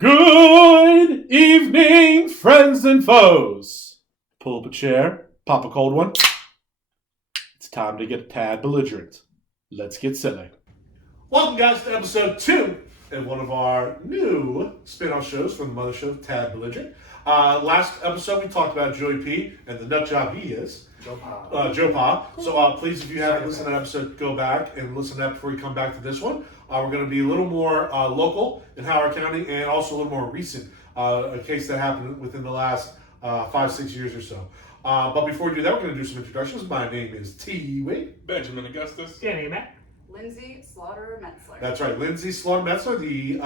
Good evening, friends and foes. Pull up a chair, pop a cold one. It's time to get a tad belligerent. Let's get silly. Welcome, guys, to episode 2 of one of our new spin-off shows from the mothership, Tad Belligerent. Last episode, we talked about Joey P and the nut job he is. Joe Pa. So please, if you haven't listened to that episode, go back and listen to that before you come back to this one. We're going to be a little more local in Howard County and also a little more recent. A case that happened within the last 5-6 years or so. But before we do that, we're going to do some introductions. My name is T.Wade. Benjamin Augustus. DannyMatt. Lindsey Slaughter-Metzler. That's right, Lindsey Slaughter-Metzler, the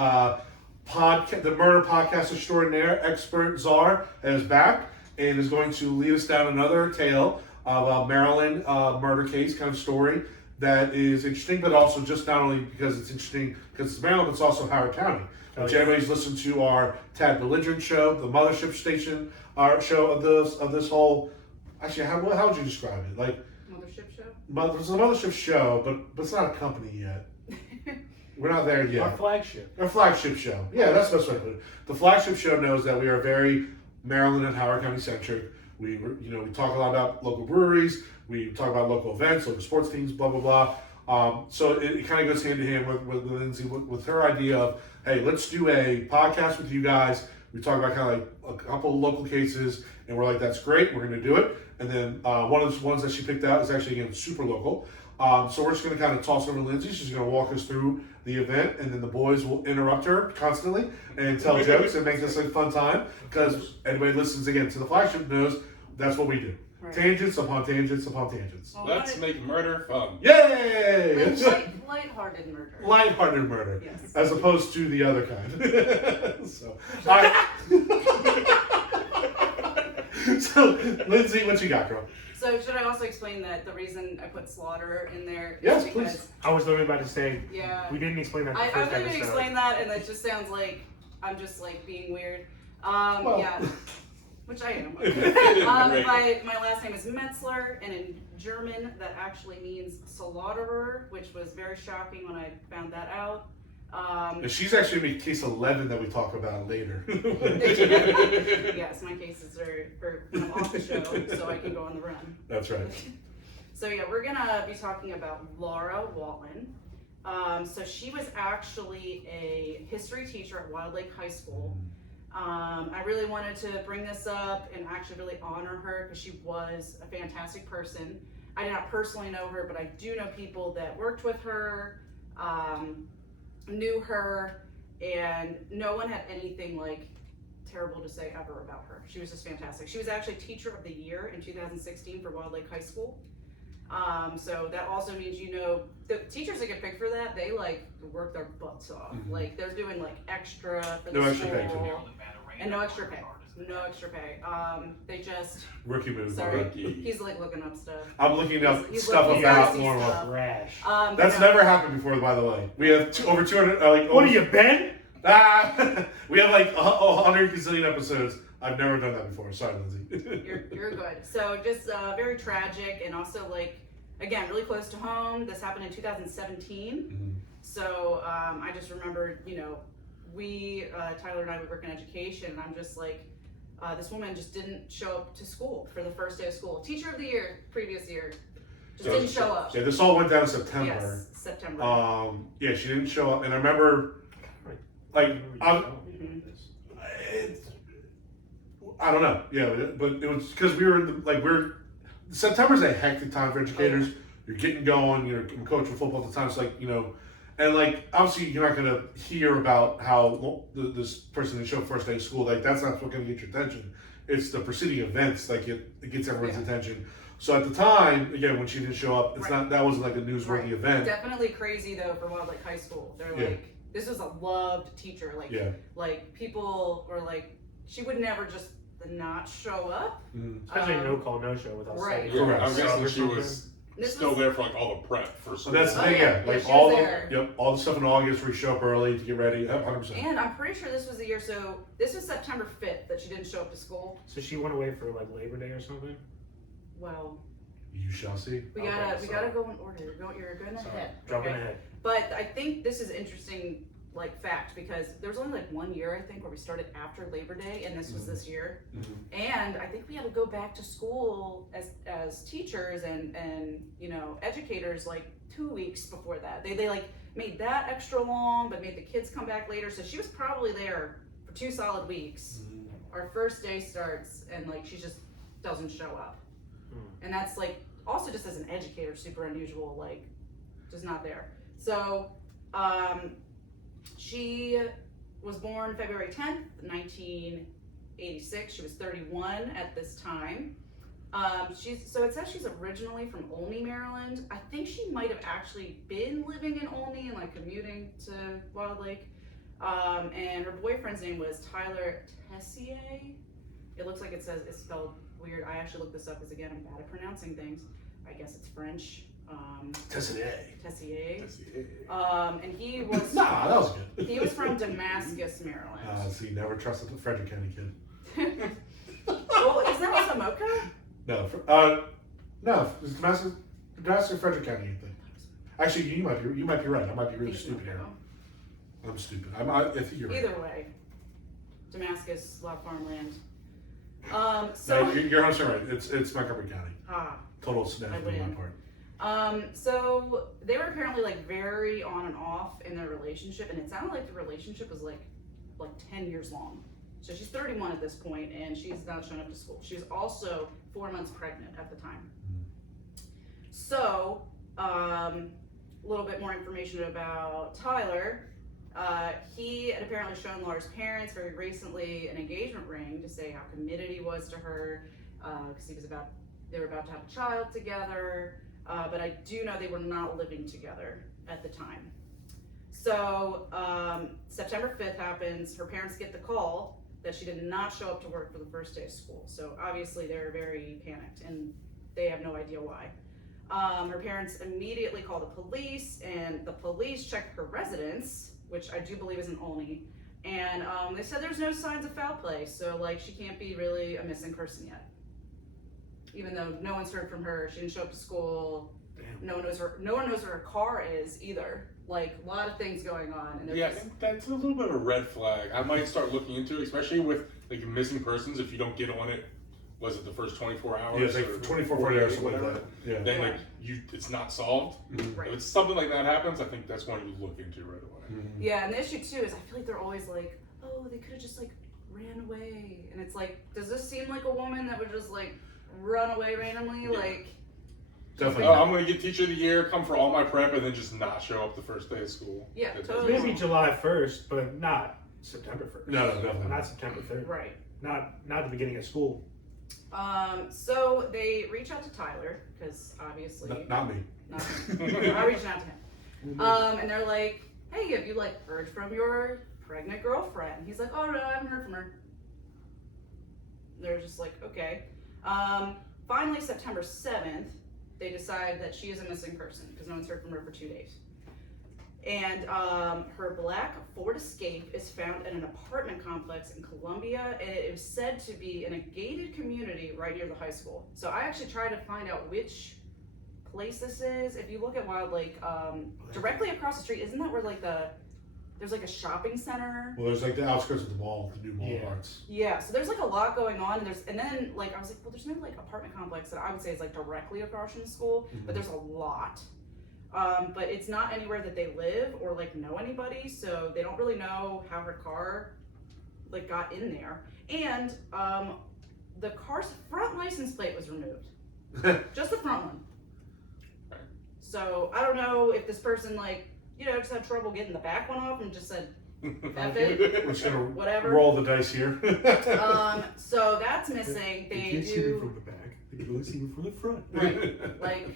murder podcast extraordinaire, expert czar, is back and is going to lead us down another tale of a Maryland murder case kind of story that is interesting, but also just not only because it's interesting because it's Maryland, but it's also Howard County. Which everybody's listened to our Tad Belligerent show, the mothership station, our show of this whole. Actually, how would you describe it? Like Mothership show? It's a mothership show, but it's not a company yet. We're not there yet. Our flagship. Our flagship show. Yeah, that's the best way to put it. The flagship show knows that we are very Maryland and Howard County centric. We talk a lot about local breweries. We talk about local events, local sports teams, blah, blah, blah. So it kind of goes hand in hand with Lindsey, with her idea of, hey, let's do a podcast with you guys. We talk about kind of like a couple of local cases, and we're like, that's great, we're going to do it. And then one of the ones that she picked out is actually, again, super local. So we're just going to kind of toss over to Lindsey. She's going to walk us through the event, and then the boys will interrupt her constantly and tell jokes and make this a fun time. Because anybody listens, again, to the flagship knows that's what we do. Right. Tangents upon tangents upon tangents. Well, let's make murder fun. Yay! Lighthearted murder. Lighthearted murder. Yes. As opposed to the other kind. So, Lindsey, what you got, girl? So should I also explain that the reason I put slaughter in there is yes, because... please. I was literally about to say, yeah, we didn't explain that I was going to explain that, and it just sounds like I'm just like being weird. Yeah, which I am. My last name is Metzler, and in German that actually means slaughterer, which was very shocking when I found that out. And she's actually going to be case 11 that we talk about later. Yes, my cases are when I'm off the show, so I can go on the run. That's right. So yeah, we're going to be talking about Laura Walton. So she was actually a history teacher at Wild Lake High School. I really wanted to bring this up and actually really honor her because she was a fantastic person. I did not personally know her, but I do know people that worked with her, knew her, and no one had anything like terrible to say ever about her. She was just fantastic. She was actually Teacher of the Year in 2016 for Wild Lake High School. So that also means, the teachers that get picked for that, they like work their butts off. Mm-hmm. Like they're doing like extra for the no school. Extra pay and no extra pay. No extra pay. They just rookie move. Sorry, he's like looking up stuff. I'm looking up he's stuff about normal rash. That's never happened before, by the way. We have over 200. What are you, Ben? We have like 100 gazillion episodes. I've never done that before. Sorry, Lindsey. You're good. So just very tragic, and also like again really close to home. This happened in 2017. Mm-hmm. So I just remember, we Tyler and I would work in education, and I'm just like. This woman just didn't show up to school for the first day of school. Teacher of the Year, previous year, just didn't show up. Yeah, this all went down in September. Yes, September. Yeah, she didn't show up, and I remember, like, I don't know. Yeah, but it was because we were September's a hectic time for educators. You're getting going. You're coaching football at the time. It's like and like obviously you're not gonna hear about how this person didn't show up first day of school. Like that's not what's gonna get your attention. It's the preceding events like it gets everyone's attention. So at the time, again, when she didn't show up, it's not that wasn't like a newsworthy event. Definitely crazy though for Wild Lake High School. They're like this was a loved teacher. Like people were like she would never just not show up. Especially no call, no show without saying. Yeah, I'm guessing she was still there for like all the prep for school. So that's the thing, like all the stuff in August where you show up early to get ready, 100%. And I'm pretty sure this was the year. So this was September 5th that she didn't show up to school. So she went away for like Labor Day or something. Well, you shall see. We gotta go in order. You're going ahead. Jumping ahead. But I think this is interesting like fact, because there was only like 1 year, I think, where we started after Labor Day, and this was this year. And I think we had to go back to school as teachers and educators like 2 weeks before that. They like made that extra long, but made the kids come back later. So she was probably there for 2 solid weeks. Our first day starts, and like she just doesn't show up. And that's like also just as an educator, super unusual, like just not there. So she was born February 10th, 1986. She was 31 at this time. So it says she's originally from Olney, Maryland. I think she might have actually been living in Olney and like commuting to Wild Lake. And her boyfriend's name was Tyler Tessier. It looks like it's spelled weird. I actually looked this up because again, I'm bad at pronouncing things. I guess it's French. Tessier. And he was Nah, that was good. he was from Damascus, Maryland. See, never trusted the Frederick County kid. Well, isn't that also Mocha? No, it's Damascus, Frederick County, I think. Actually, you might be right. I might be really stupid here. I'm stupid. I think you're right. Either way, Damascus, a lot of farmland. No, you're 100% right. It's Montgomery County. Total snap on my part. So they were apparently like very on and off in their relationship, and it sounded like the relationship was like 10 years long. So she's 31 at this point, and she's not showing up to school. She was also 4 months pregnant at the time. So, a little bit more information about Tyler. He had apparently shown Laura's parents very recently an engagement ring to say how committed he was to her, because they were about to have a child together. But I do know they were not living together at the time. So September 5th happens. Her parents get the call that she did not show up to work for the first day of school. So obviously they're very panicked and they have no idea why. Her parents immediately call the police, and the police check her residence, which I do believe is in Olney. And they said there's no signs of foul play, so like she can't be really a missing person yet. Even though no one's heard from her, she didn't show up to school. Damn. No one knows where her car is either. Like a lot of things going on. And I think that's a little bit of a red flag. I might start looking into it, especially with like missing persons. If you don't get on it, was it the first 24 hours? Yeah, it's like 24, 40 hours, something like that. Yeah. Then like it's not solved. Right. If it's something like that happens, I think that's one you look into right away. Yeah, and the issue too is I feel like they're always like, oh, they could have just like ran away, and it's like, does this seem like a woman that would just like run away randomly? Like, definitely. I'm gonna get teacher of the year, come for all my prep, and then just not show up the first day of school. Yeah, That's totally. Maybe July 1st, but not September 1st. No, definitely Not September 3rd. Right. Not the beginning of school. So they reach out to Tyler, because obviously not me. not him. I'm reaching out to him. And they're like, hey, have you like heard from your pregnant girlfriend? He's like, oh no, I haven't heard from her. They're just like, okay. Finally, September 7th, they decide that she is a missing person because no one's heard from her for 2 days. And her black Ford Escape is found in an apartment complex in Columbia, and it is said to be in a gated community right near the high school. So I actually tried to find out which place this is. If you look at Wild Lake, directly across the street, isn't that where like there's like a shopping center? Well, there's like the outskirts of the mall, the new mall parts. Yeah, so there's like a lot going on. And then like I was like, well, there's no like apartment complex that I would say is like directly across from the school, but there's a lot. But it's not anywhere that they live or like know anybody, so they don't really know how her car like got in there. And the car's front license plate was removed, just the front one. So I don't know if this person like just had trouble getting the back one off and just said, F it, We're just gonna whatever. roll the dice here. So that's missing. They can't see me from the back. They can only see me from the front. Right, like.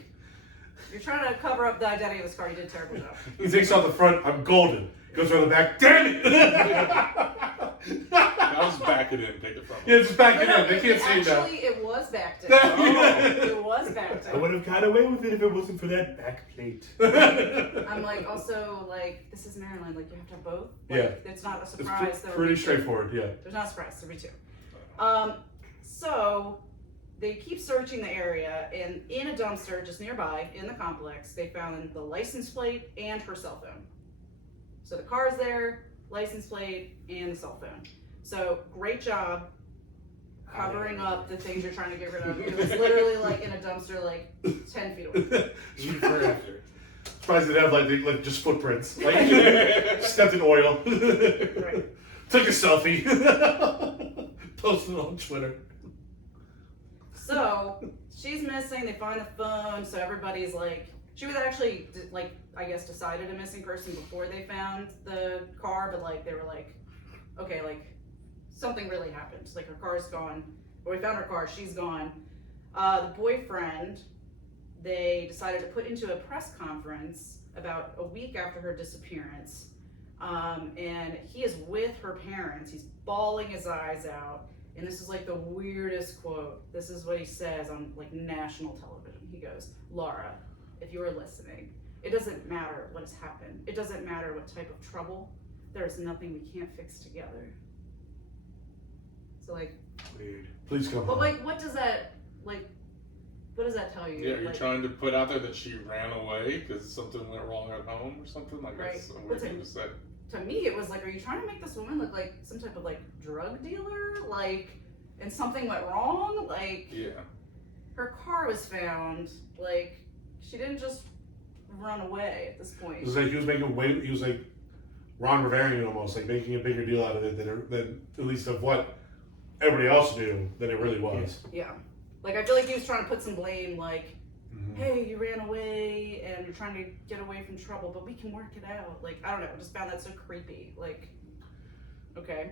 You're trying to cover up the identity of this car. You did a terrible job. He thinks on the front, I'm golden. Goes around the back, damn it! I was backing in, take the front. Yeah, it's back in. They can't see it now. Actually, it was backed in. It was backed I in. would have got away with it if it wasn't for that back plate. I'm like, also, like, this is Maryland. Like, you have to have both. Like, Yeah. It's not a It's surprise. pretty straightforward, yeah. There's not a surprise. There'll be two. So they keep searching the area, and in a dumpster just nearby in the complex, they found the license plate and her cell phone. So the car's there, license plate, and the cell phone. So great job covering up the things you're trying to get rid of. It was literally like in a dumpster, like 10 feet away. Even further after. Surprised they have like just footprints. Like stepped in oil. Right. Took a selfie. Posted it on Twitter. So she's missing. They find the phone. So everybody's like, she was actually like, I guess, decided a missing person before they found the car. But like, they were like, okay, like something really happened. Like her car's gone. Or we found her car. She's gone. The boyfriend, they decided to put into a press conference about a week after her disappearance. And he is with her parents. He's bawling his eyes out. And this is like the weirdest quote. This is what he says on like national television. He goes, "Laura, if you are listening, it doesn't matter what has happened. It doesn't matter what type of trouble. There is nothing we can't fix together." So like, Weird. Please come but home. like, what does that tell you? Yeah, you're Like, trying to put out there that she ran away because something went wrong at home or something? Like, Right. that's a weird What's thing it- to say. to me, it was like, are you trying to make this woman look like some type of like drug dealer? Like, and something went wrong? Like, Yeah. her car was found. Like, she didn't just run away at this It point. was like he was like Ron Riverian almost, like making a bigger deal out of it than at least of what everybody else knew than it really was. Yeah. Like, I feel like he was trying to put some blame, like, Mhm. hey, you ran away and you're trying to get away from trouble, but we can work it out. Like, I don't know, I just found that so creepy. Like, okay.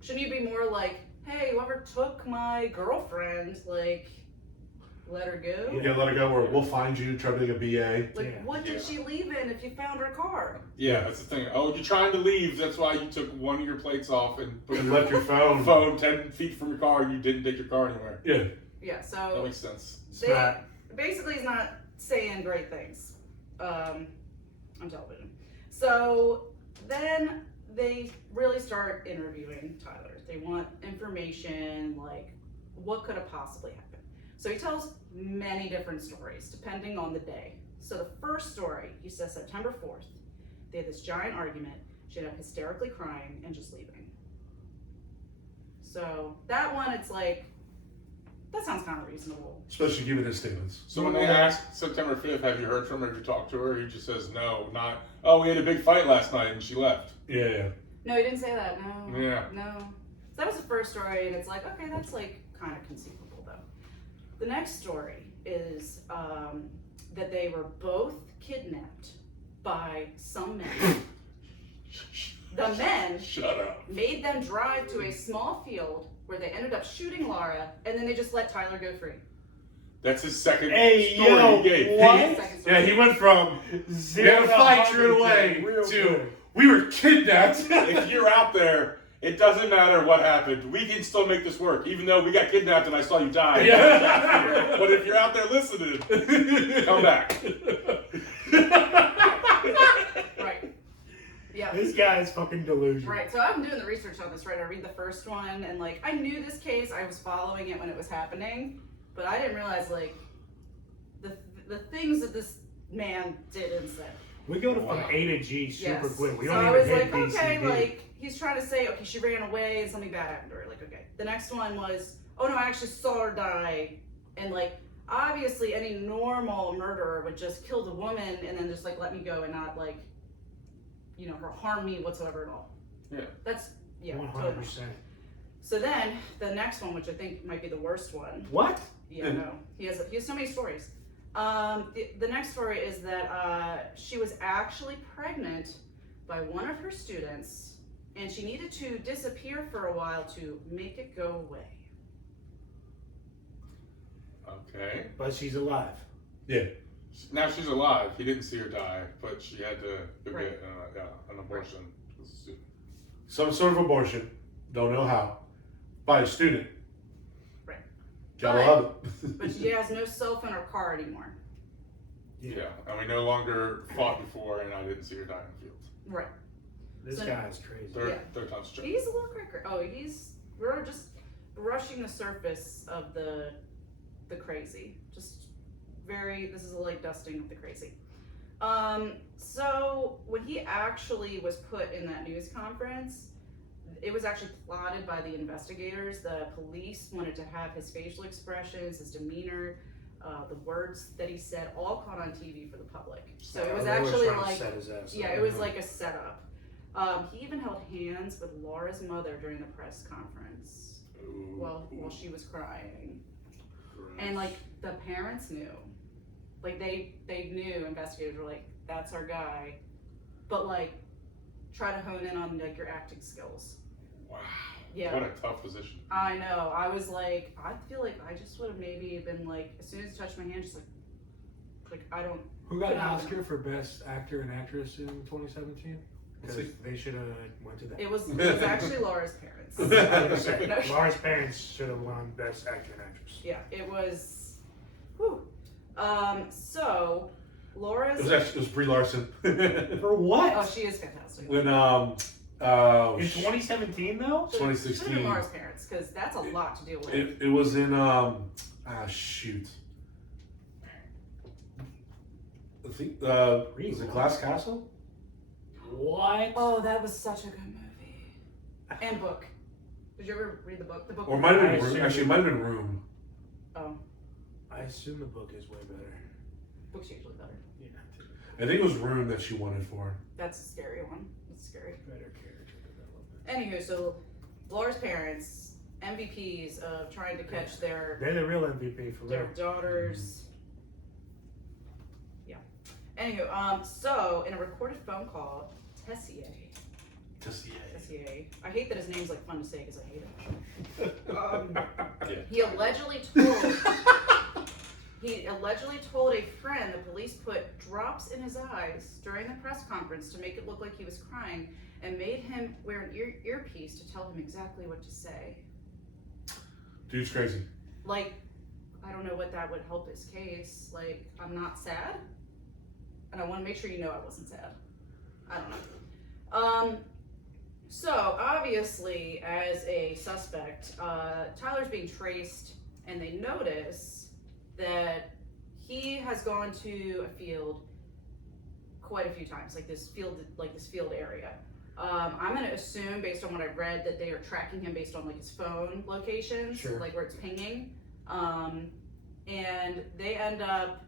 Shouldn't you be more like, hey, whoever took my girlfriend, like, let her go? Yeah, let her go, or we'll find you, try to make a BA. Like, Yeah. what did Yeah. she leave in if you found her car? Yeah, that's the thing. Oh, you're trying to leave. That's why you took one of your plates off and put And your left your phone. phone 10 feet from your car and you didn't take your car anywhere. Yeah. Yeah, That so makes sense. Smart. basically he's not saying great things on television. So then they really start interviewing Tyler. They want information like what could have possibly happened. So he tells many different stories depending on the day. So the first story, he says September 4th, they had this giant argument. She ended up hysterically crying and just leaving. So that one, it's like, that sounds kind of reasonable. Especially given his statements. So when they ask September 5th, have you heard from her? Have you talked to her? He just says no, not, oh, we had a big fight last night and she left. Yeah. No, he didn't say that. No. Yeah. No. So that was the first story, and it's like, okay, that's like kind of conceivable though. The next story is that they were both kidnapped by some men. The men Shut up. made them drive to a small field where they ended up shooting Laura, and then they just let Tyler go free. That's his second Hey, story yo, he gave. what? Second story. Yeah, he went from we had to fight you away Real to good. we were kidnapped. If you're out there, it doesn't matter what happened. We can still make this work, even though we got kidnapped and I saw you die. Yeah. But if you're out there listening, come back. Right. Yeah. This guy is fucking delusional. Right, so I'm doing the research on this, right? I read the first one, and like I knew this case, I was following it when it was happening, but I didn't realize like the things that this man did and said. We go to from A to G super Yes. quick. We So don't I even was hit like, B, C, okay, D. like he's trying to say, okay, she ran away and something bad happened to her. Like, okay. The next one was, oh no, I actually saw her die, and like obviously any normal murderer would just kill the woman and then just like let me go and not like, you know, harm me whatsoever at all. Yeah. That's 100%. totally. So then the next one, which I think might be the worst one. What? Yeah, no, he has so many stories. The next story is that she was actually pregnant by one of her students, and she needed to disappear for a while to make it go away. Okay. But she's alive. Yeah. Now she's alive. He didn't see her die, but she had to get Right. an abortion. Some sort of abortion. Don't know how. By a student. Right. Gotta But- love it. But she has no cell phone or car anymore. Yeah, and we no longer fought before, and I didn't see her die in the field. Right. This So- guy is crazy. Third time's charm. He's a little cracker. Oh, we're just brushing the surface of the crazy. Just this is a light dusting of the crazy. So when he actually was put in that news conference, it was actually plotted by the investigators. The police wanted to have his facial expressions, his demeanor, the words that he said, all caught on TV for the public. So it was They were actually trying to like, set his ass yeah, up. it was like a setup. He even held hands with Laura's mother during the press conference Ooh. while she was crying. Gross. And like the parents knew, like they knew. Investigators were like, "That's our guy," but like try to hone in on like your acting skills. Wow. Yeah. What a tough position. I know. I was like, I feel like I just would have maybe been like, as soon as he touched my hand, just like I don't. Who got an Phenomenal. Oscar for Best Actor and Actress in 2017? Because Let's see. they should have went to that. It was actually Laura's parents. I was gonna say, No. Laura's parents should have won Best Actor and Actress. Yeah, it was. Whew. So Laura's. It was Brie Larson. For what? Oh, she is fantastic. When In 2017 though? Should have 2016. been Laura's parents, because that's a lot to deal with. It was in shoot. I think was it Glass Castle? What? Oh, that was such a good movie. And book. Did you ever read the book? The book. Or it might have I been Room. assume- Actually, it might have been Room. Oh, I assume the book is way better. book's usually better. Yeah. I think it was Room that she won it for. That's a scary one. That's scary. Better character development. Anywho, so Laura's parents, MVPs of trying to catch their They're the real MVP for real. daughters. Yeah. Anywho, so in a recorded phone call, Tessier. I hate that his name's like fun to say because I hate it. He allegedly told a friend the police put drops in his eyes during the press conference to make it look like he was crying, and made him wear an earpiece to tell him exactly what to say. Dude's crazy. Like, I don't know what that would help his case. Like, I'm not sad, and I want to make sure you know I wasn't sad. I don't know. So obviously, as a suspect, Tyler's being traced, and they notice that he has gone to a field quite a few times, like this field area. I'm gonna assume, based on what I've read, that they are tracking him based on like his phone locations, Sure. like where it's pinging, and they end up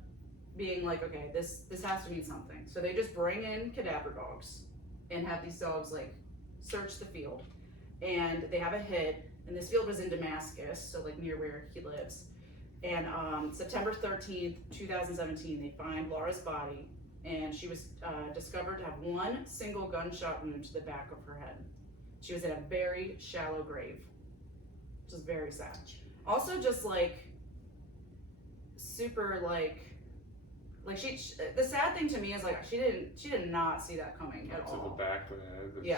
being like, okay, this has to mean something. So they just bring in cadaver dogs and have these dogs like search the field, and they have a hit. And this field was in Damascus, so like near where he lives. And September 13th, 2017, they find Laura's body, and she was discovered to have one single gunshot wound to the back of her head. She was in a very shallow grave, which is very sad. Also, just like super like she the sad thing to me is like she did not see that coming at To all. the back of the head.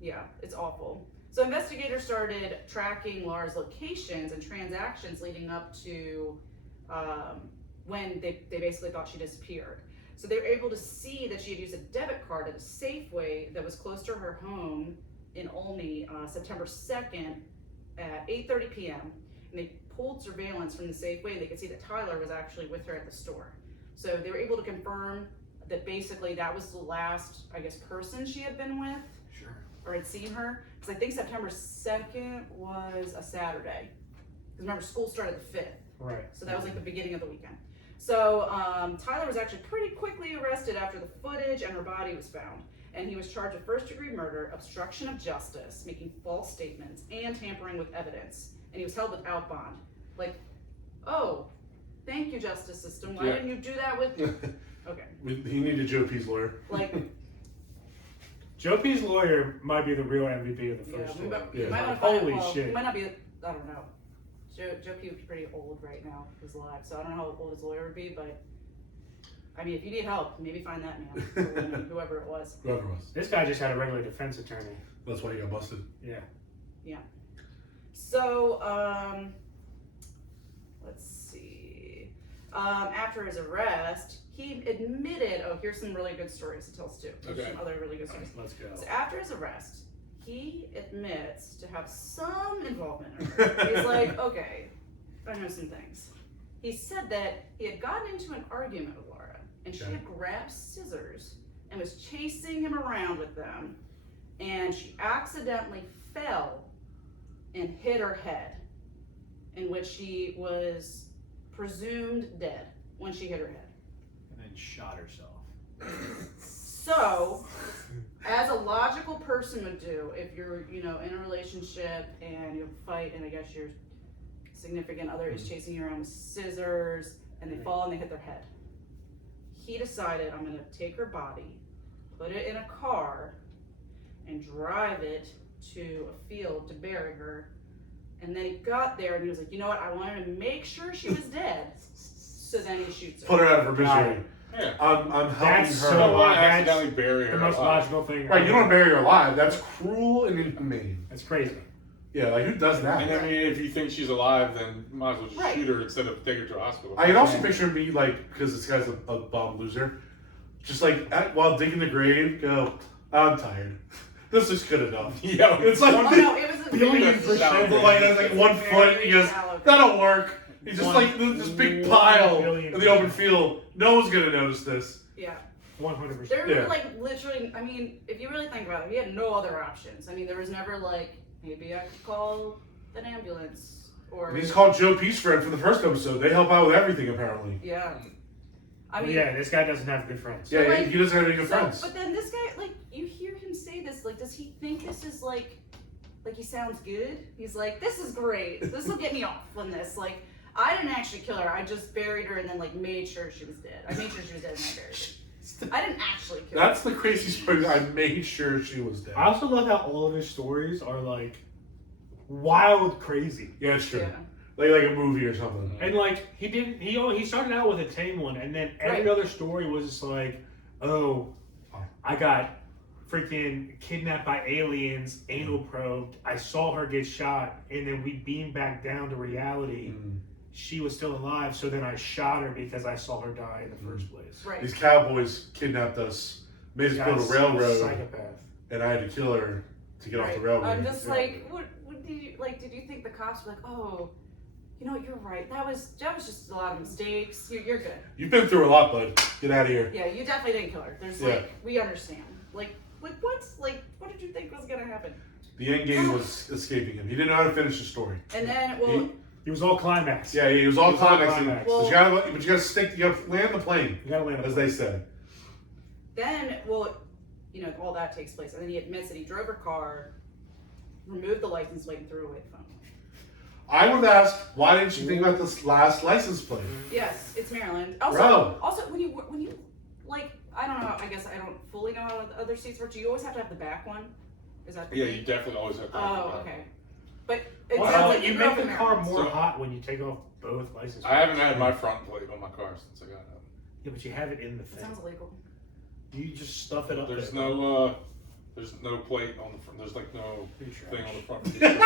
Yeah, it's awful. So investigators started tracking Laura's locations and transactions leading up to when they basically thought she disappeared. So they were able to see that she had used a debit card at a Safeway that was close to her home in Olney, September 2nd at 8:30 p.m. And they pulled surveillance from the Safeway, and they could see that Tyler was actually with her at the store. So they were able to confirm that basically that was the last, I guess, person she had been with. Sure. Or had seen her, because I think September 2nd was a Saturday. Because remember, school started the 5th, Right. so that was like the beginning of the weekend. So Tyler was actually pretty quickly arrested after the footage and her body was found. And he was charged with first-degree murder, obstruction of justice, making false statements, and tampering with evidence. And he was held without bond. Like, oh, thank you, justice system. Why didn't you do that with... Okay. He needed Joe P's lawyer. Like... Joe P's lawyer might be the real MVP of the Yeah, first we one. might, Yeah. we might not find Holy well, shit. He might not be, I don't know. Joe P would be pretty old right now, if he's alive, so I don't know how old his lawyer would be, but I mean, if you need help, maybe find that man, or woman, whoever it was. Whoever it was. This guy just had a regular defense attorney. That's why he got busted. Yeah. So, let's see. After his arrest, he admitted, oh, here's some really good stories to tell us too. Okay. Some other really good stories. Let's go. So after his arrest, he admits to have some involvement in her. He's like, okay, I know some things. He said that he had gotten into an argument with Laura, and she Okay. had grabbed scissors and was chasing him around with them, and she accidentally fell and hit her head, in which she was presumed dead when she hit her head. And then shot herself. So, as a logical person would do, if you're, in a relationship and you fight, and I guess your significant other is chasing you around with scissors, and they fall and they hit their head. He decided, I'm gonna take her body, put it in a car, and drive it to a field to bury her. And then he got there and he was like, you know what, I wanted to make sure she was dead. So then he shoots her. Put her out of her Got misery. Yeah. I'm helping That's her. You don't want to That's accidentally bury her. The most alive. logical thing. Right, you don't want to bury her alive. That's cruel and inhumane. That's crazy. Yeah, like who does that? And I mean, if you think she's alive, then you might as well just Right. shoot her instead of take her to a hospital. I can also picture me like, because this guy's a bum loser, just like while digging the grave, go, I'm tired. This is good enough. Yeah, It's like, Oh no, it was a Billion very percent. shallow- like that's like 1 foot. He goes, shallow that'll work. He's just like this big pile billion in the open field. No one's gonna notice this. Yeah. 100%. There Yeah. were like literally, I mean, if you really think about it, he had no other options. I mean, there was never like, maybe I could call an ambulance or. I mean, he's called Joe Peace Friend for the first episode. They help out with everything apparently. Yeah. I mean, Yeah, this guy doesn't have good friends. Yeah, like, he doesn't have any good so- friends. But then this guy, like, you hear him say this, like, does he think this is like he sounds good? He's like, this is great. This will get me off on this. Like, I didn't actually kill her. I just buried her and then like made sure she was dead. I made sure she was dead and I buried her. I didn't actually kill her. That's the craziest part. I made sure she was dead. I also love how all of his stories are like wild crazy. Yeah, it's true. Yeah. Like a movie or something. And like he started out with a tame one, and then every Right. other story was just like, oh, I got freaking kidnapped by aliens, anal probed. I saw her get shot, and then we beamed back down to reality. She was still alive, so then I shot her because I saw her die in the first place. Right. These cowboys kidnapped us, made us go to Guy's a railroad, psychopath. and I had to kill her to get off Right. the railroad. I'm just Yeah. like, what did you like? Did you think the cops were like, oh, you know what? You're right. That was just a lot of mistakes. You're good. You've been through a lot, bud. Get out of here. Yeah, you definitely didn't kill her. There's Yeah. like, we understand. Like what's like, what did you think was gonna happen? The end game was escaping him. He didn't know how to finish the story. And then, well, He was all climax. Yeah, he was all He was all climaxing. climax. But you gotta stick. You gotta land the plane, You gotta land as they say. then, well, all that takes place, and then he admits that he drove her car, removed the license plate, and threw away the phone. I would have asked, why didn't you think about this last license plate? Yes, it's Maryland. Also, Bro. when you like, I don't know. I guess I don't fully know how the other states work. Do you always have to have the back one? Is that the Yeah, thing? you definitely always have to. Oh, okay. But it Also, sounds like you grew up make in the car Maryland. more So- hot when you take off both license I haven't plates. had my front plate on my car since I got it. Yeah, but you have it in the It thing. sounds illegal. You just stuff it up There's there. there's no plate on the front. There's like no Pretty thing trash. on the front.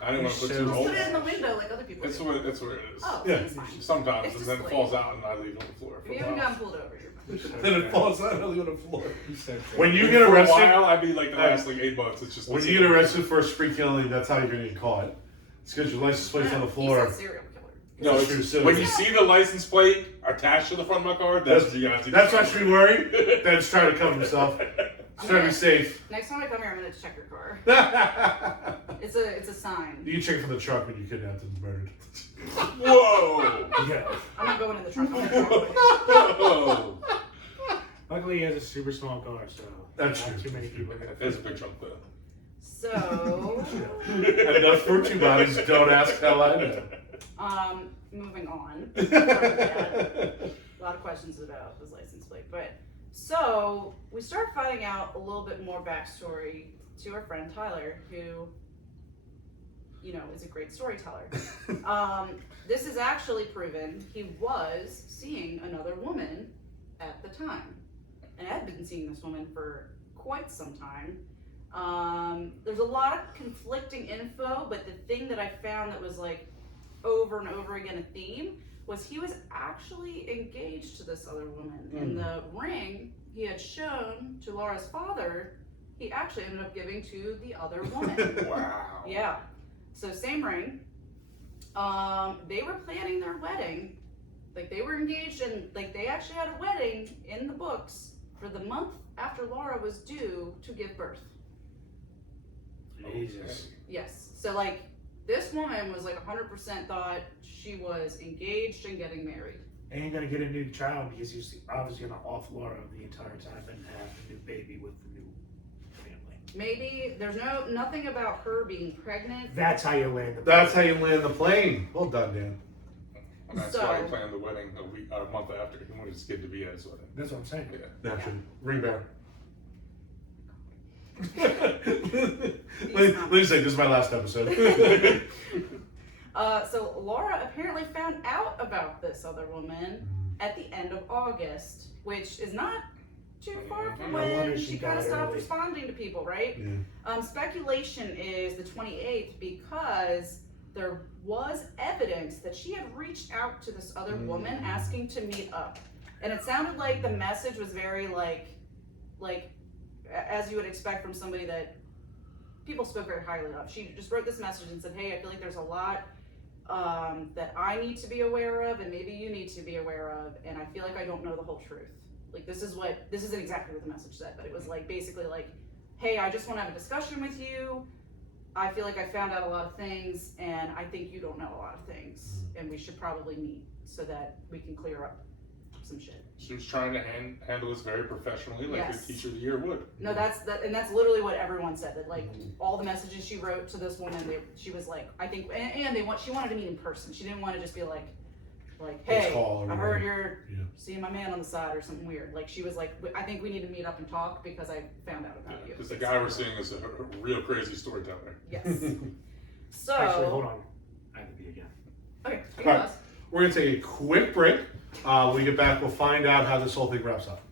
I didn't want to put So- too Just old. put it in the window like other people That's do. what that's where it is. Oh, Yeah. it's fine. Sometimes, It's and just then it like- falls out, and I leave it on the floor. If you haven't gotten pulled over, you're fine. Then it falls out really on the floor. He's so When you And get for arrested, a while, I'd be like the last like $8. It's just when you get arrested for a spree killing, that's how you're gonna get caught. It's because your license plate's on the He floor. said serial killer. No, That's it's, true, so- when you see the license plate attached to the front of my car, that's you got to. That's why she's worried. Ben's trying to cover himself. He's trying to be safe. Next time I come here, I'm gonna check your car. It's a sign. You can check from the truck when you kidnapped and murdered. Whoa! Yeah. I'm not going in the trunk. I'm gonna drive away. Whoa! Luckily, he has a super small car, so That's not true. too many people are gonna. There's a big chunk though. So, Enough for two bodies. Don't ask how I know. moving on. A lot of questions about this license plate, but so we start finding out a little bit more backstory to our friend Tyler, who, is a great storyteller. This is actually proven he was seeing another woman at the time, and had been seeing this woman for quite some time. There's a lot of conflicting info, but the thing that I found that was like over and over again a theme was he was actually engaged to this other woman. And the ring he had shown to Laura's father, he actually ended up giving to the other woman. Wow. Yeah. So same ring. They were planning their wedding Like they were engaged and like they actually had a wedding in the books for the month after Laura was due to give birth. Jesus. Yes. So like this woman was like 100% thought she was engaged and getting married. And gonna get a new child because he's obviously gonna off Laura the entire time and have a new baby with the new family. Maybe there's nothing about her being pregnant. That's how you land the That's how you land the plane. Well done, Dan. And that's why he planned the wedding a month after. He wanted his kid to be at his wedding. That's what I'm saying. Yeah. Naturally. Ring bearer. Let me say, this is my last episode. So Laura apparently found out about this other woman at the end of August, which is not too far from No when wonder she she kind of died stopped early. responding to people, right? Yeah. Speculation is the 28th because there was evidence that she had reached out to this other woman asking to meet up. And it sounded like the message was very like as you would expect from somebody that people spoke very highly of. She just wrote this message and said, hey, I feel like there's a lot that I need to be aware of and maybe you need to be aware of, and I feel like I don't know the whole truth. Like this isn't exactly what the message said, but it was like basically like, hey, I just want to have a discussion with you. I feel like I found out a lot of things and I think you don't know a lot of things and we should probably meet so that we can clear up some shit. She was trying to handle this very professionally, like Yes. the teacher of the year would. No, that's literally what everyone said. That like all the messages she wrote to this woman, she was like, I think, and she wanted to meet in person. She didn't want to just be like, hey, call or I heard whatever. you're Yeah. seeing my man on the side or something weird. Like she was like, I think we need to meet up and talk because I found out about you. Because the guy we're seeing is a real crazy storyteller. Yes. So Actually, hold on. I have to be again. okay, you All right. guys. We're going to take a quick break. When we get back, we'll find out how this whole thing wraps up.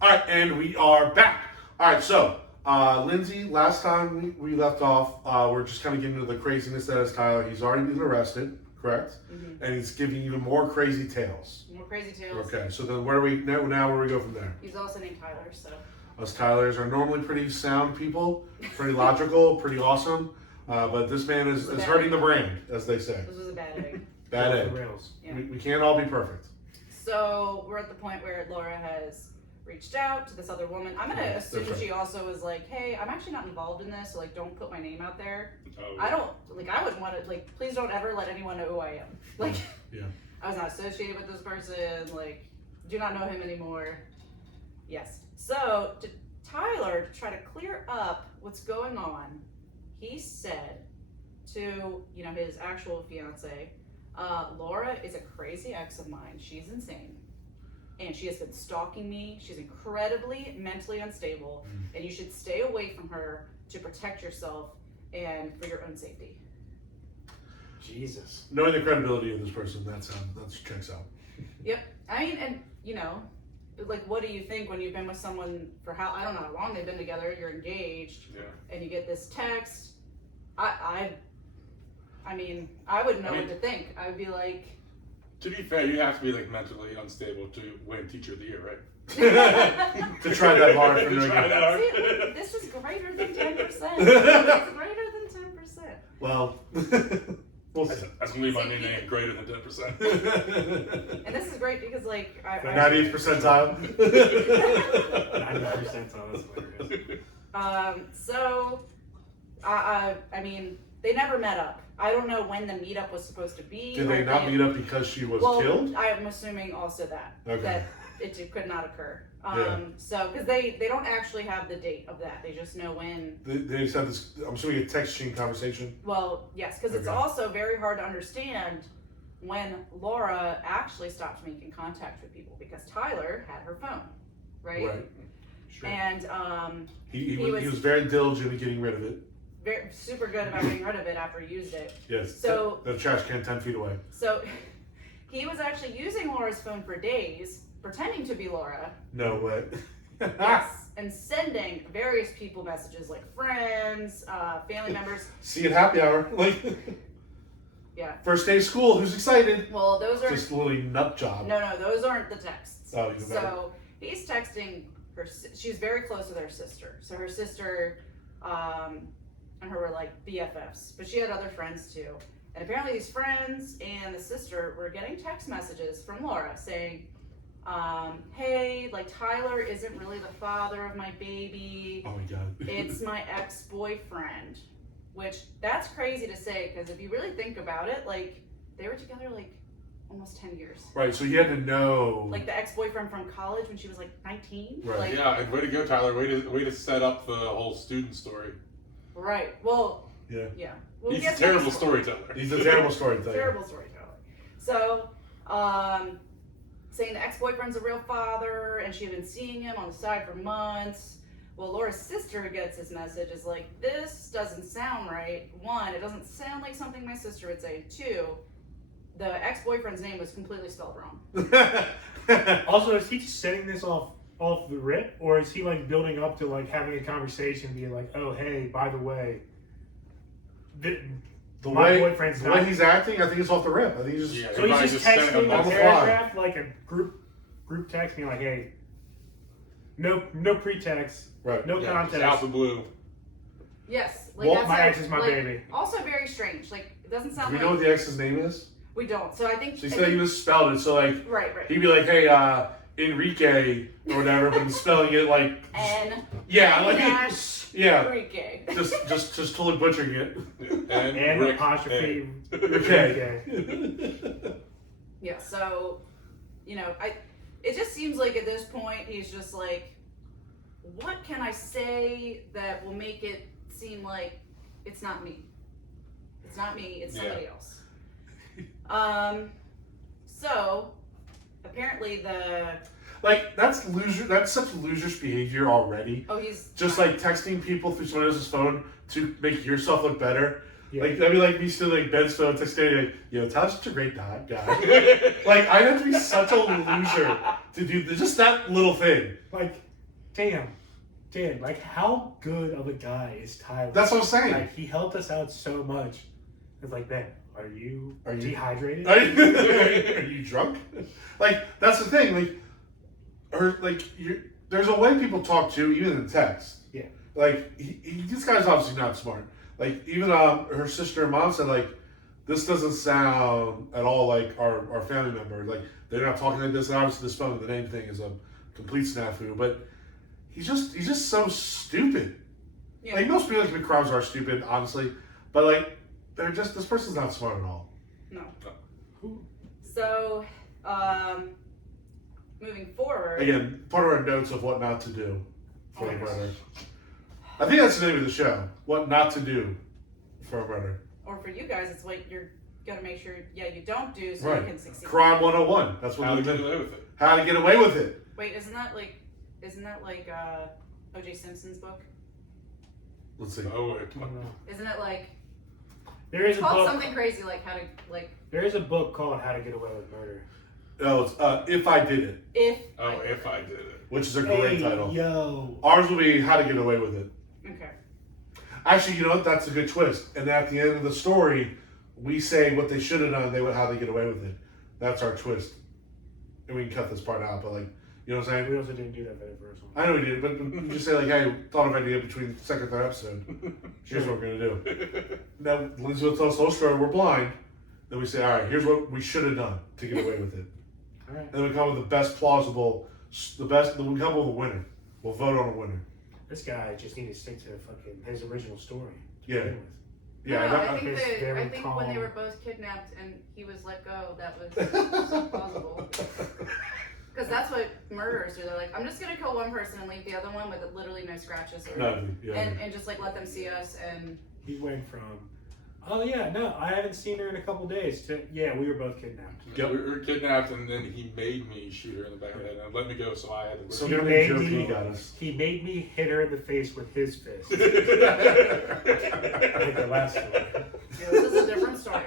All right, and we are back. All right, so Lindsey, last time we left off, we're just kind of getting into the craziness that is Tyler. He's already been arrested, correct? Mm-hmm. And he's giving even more crazy tales. More crazy tales. Okay, so then where do we now where do we go from there? He's also named Tyler, so Us Tylers are normally pretty sound people, pretty logical, pretty awesome. But this man is hurting the brand, as they say. this was a bad egg. Bad Off egg. the rails. Yeah. We can't all be perfect. So we're at the point where Laura has reached out to this other woman. I'm gonna assume that's right. she also was like, hey, I'm actually not involved in this, so like don't put my name out there. Oh, I don't like I wouldn't want to like please don't ever let anyone know who I am. Like Yeah. I was not associated with this person, like do not know him anymore. Yes. So to Tyler, to try to clear up what's going on, he said to, his actual fiance, Laura is a crazy ex of mine. She's insane. And she has been stalking me. She's incredibly mentally unstable. And you should stay away from her to protect yourself and for your own safety. Jesus. Knowing the credibility of this person, that checks out. Yep. I mean, and, like, what do you think when you've been with someone for I don't know how long they've been together, you're engaged, and you get this text? I mean, I wouldn't know what to think. I would be like... To be fair, you have to be like mentally unstable to win Teacher of the Year, right? To try that hard for To doing try it. that hard. See, look, this is greater than 10%. It's greater than 10%. Well, we'll see. That's gonna be my new name, greater than 10%. And this is great because, like, 90th percentile. 90% on this hilarious. So, I mean, they never met up. I don't know when the meetup was supposed to be. Did they not meet up because she was killed? I'm assuming also that. Okay. That it could not occur. Yeah. So, because they don't actually have the date of that. They just know when. They just had this, I'm assuming, a text chain conversation. Well, yes, because it's Okay. also very hard to understand when Laura actually stopped making contact with people because Tyler had her phone, right? Right. Sure. And He he was was- very diligent in getting rid of it. very super good about getting rid of it after he used it. Yes. So- the trash can 10 feet away. So he was actually using Laura's phone for days, pretending to be Laura. No way. Yes, and sending various people messages like friends, family members. See you at happy hour. Like, Yeah. first day of school. Who's excited? Well, those are Just a little nut job. no, those aren't the texts. Oh, even better. So he's texting her. She's very close with her sister. So her sister and her were like BFFs, but she had other friends too. And apparently these friends and the sister were getting text messages from Laura saying, hey, like Tyler isn't really the father of my baby. Oh my god. It's my ex-boyfriend. Which, that's crazy to say, because if you really think about it, like, they were together, like, almost 10 years. Right, so you had to know. Like, the ex-boyfriend from college when she was, like, 19. Right. Like, Yeah, and way to go, Tyler. Way to set up the whole student story. right. Well, Yeah. yeah. We'll He's get a to the terrible story. storyteller. He's a terrible storyteller. Terrible storyteller. So, saying the ex-boyfriend's a real father, and she had been seeing him on the side for months. Well, Laura's sister gets his message, is like, this doesn't sound right. One, it doesn't sound like something my sister would say. Two, the ex-boyfriend's name was completely spelled wrong. Also, is he just setting this off the rip, or is he like building up to like having a conversation, being like, "Oh, hey, by the way, my boyfriend's the not." way he's acting, I think it's off the rip. I think he's just. Yeah. So he's Everybody just just sent texting him a on the fly. paragraph, like a group text, being like, "Hey, no pretext, Right. no Yeah, just context. out the blue. Yes. Like, Well, that's my like, ex is my like, baby." Also very strange. Like, it doesn't Do sound we like... know what the ex's name is? We don't. So I think... So he said he misspelled it, so like, Right. he'd be like, hey, Enrique, or whatever, but he's spelling it like... N. Yeah, like... Dash Yeah. Enrique. Just totally butchering it. And Rick, apostrophe. Okay. Yeah, so, you know, it just seems like at this point he's just like, what can I say that will make it seem like it's not me? It's not me, it's somebody else. So, apparently Like, that's loser. That's such loserish behavior already. oh, he's... Just like texting people through someone else's phone to make yourself look better. Yeah. Like, that'd be like me stealing like Ben's phone, texting like, yo, Tyler's such a great guy. Like, I'd have to be such a loser to do just that little thing. Like, damn, like how good of a guy is Tyler? That's what I'm saying. Like, he helped us out so much. It's like, Ben, are you dehydrated? Are you drunk? Like, that's the thing. There's a way people talk to, even in text. Yeah. Like, this guy's obviously not smart. Like, even her sister and mom said, like, this doesn't sound at all like our family member. Like, they're not talking like this. And obviously, this phone, the name thing is a complete snafu. But he's just so stupid. Yeah. Like, most people that commit crimes are stupid, honestly. But, like, this person's not smart at all. No. So, moving forward... Again, part of our notes of what not to do for a Oh my murder. I think that's the name of the show. What not to do for a murder. Or for you guys, it's what you're gonna make sure, you don't do so Right. you can succeed. Crime 101. That's what How to they've get been. away with it. How to get away with it. Wait, isn't that like O.J. Simpson's book? Let's see. Oh, wait. I don't know. Isn't it like There is it's a called book. something crazy like how to like There is a book called How to Get Away with Murder. Oh, it's If I Did It, if Oh, if I did it. which is a great title. Yo. Ours will be How to Get Away with It. okay. Actually, you know what? That's a good twist. And at the end of the story, we say what they should have done. How they get away with it. That's our twist. And we can cut this part out, but like, you know what I'm saying? We also didn't do that for the first one. I know we did, but we just say like, hey, thought of an idea between the second and third episode. Here's what we're gonna do. Now, Lindsey will tell us the whole story. We're blind. Then we say, all right, here's what we should have done to get away with it. All right. And then we come with the best plausible, we come up with a winner. We'll vote on a winner. This guy just needs to stick to fucking his original story. to Yeah. begin with. Yeah, no, that- I think It's very I think when they calm. were both kidnapped and he was let go, that was so plausible. Because that's what murderers do. They're like, I'm just gonna kill one person and leave the other one with literally no scratches or No, yeah. and just like let them see us and He went from, oh yeah, no, I haven't seen her in a couple days, to, yeah, we were both kidnapped. Yep. We were kidnapped, and then he made me shoot her in the back of the head and let me go, so I had to. So He we're gonna made be me- joking. He got us. He made me hit her in the face with his fist. Like the last one. yeah, this is a different story.